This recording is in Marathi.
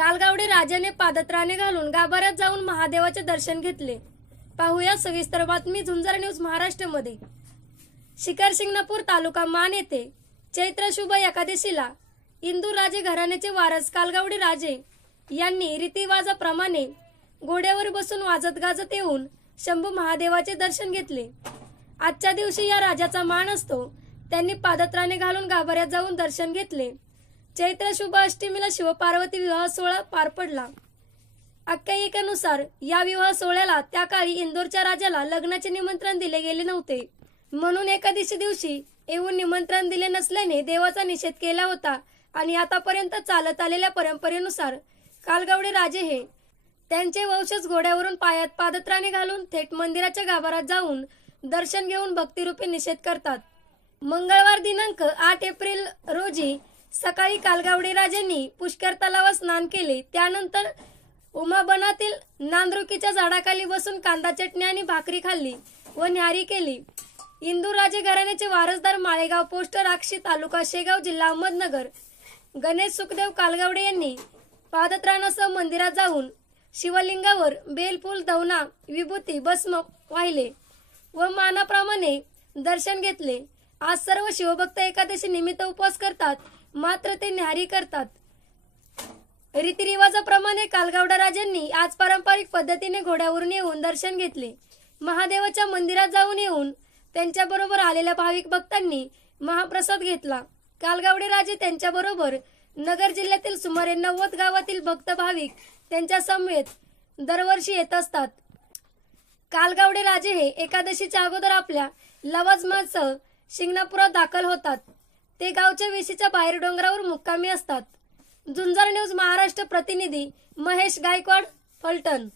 कालगावडे राजाने पादत्राणे घालून गाभाऱ्यात जाऊन महादेवाचे दर्शन घेतले. पाहूया सविस्तर बातमी झुंजार न्यूज महाराष्ट्रमध्ये. शिकारशिंगणापूर तालुका मान येथे चैत्र शुभ एकादशीला इंदूर राजे घराण्याचे वारस कालगावडे राजे यांनी रीतिवाजाप्रमाणे घोड्यावर बसून वाजत गाजत येऊन शंभू महादेवाचे दर्शन घेतले. आजच्या दिवशी या राजाचा मान असतो. त्यांनी पादत्राणे घालून गाभाऱ्यात जाऊन दर्शन घेतले. चैत्र शुभ अष्टमीला शिवपार्वती विवाह सोहळा पार पडला. आख्यायिकेनुसार या विवाह सोहळ्याला त्या काळी इंदोरच्या राजाला लग्नाचे निमंत्रण दिले गेले नव्हते, म्हणून एकादशी दिवशी येऊन निमंत्रण दिले नसल्याने देवाचा निषेध केला होता आणि आतापर्यंत चालत आलेल्या परंपरेनुसार कालगावडे राजे हे त्यांचे वंशज घोड्यावरून पायात पादत्राणे घालून थेट मंदिराच्या गाभाऱ्यात जाऊन दर्शन घेऊन भक्तिरूपी निषेध करतात. मंगळवार दिनांक 8 एप्रिल रोजी सकाळी कालगावडे राजांनी पुष्कर तलावात स्नान केले. त्यानंतर उमाबनातील नांदरुकीच्या झाडाखाली बसून कांदा चटणी आणि भाकरी खाल्ली व न्याहारी केली. इंदूर राजे घराण्याचे वारसदार माळेगाव पोस्ट राक्षी तालुका शेगाव जिल्हा अहमदनगर गणेश सुखदेव कालगावडे यांनी पादत्राणासह मंदिरात जाऊन शिवलिंगावर बेलफूल, दवना, विभूती, भस्म वाहिले व मानाप्रमाणे दर्शन घेतले. आज सर्व शिवभक्त एकादशी निमित्त उपवास करतात, मात्र ते न्याहारी करतात. रीतिरिवाजाप्रमाणे कालगावडे राजांनी आज पारंपरिक पद्धतीने घोड्यावरून येऊन दर्शन घेतले. महादेवाच्या मंदिरात जाऊन येऊन त्यांच्याबरोबर आलेल्या भाविक भक्तांनी महाप्रसाद घेतला. कालगावडे राजे त्यांच्याबरोबर नगर जिल्ह्यातील सुमारे 90 गावातील भक्त भाविक त्यांच्या समवेत दरवर्षी येत असतात. कालगावडे राजे हे एकादशीच्या अगोदर आपल्या लवाजमासह शिंगणापुरात दाखल होतात. ते गावच्या वेशीच्या बाहेर डोंगरावर मुक्कामी असतात. झुंजार न्यूज महाराष्ट्र प्रतिनिधी महेश गायकवाड, फलटण.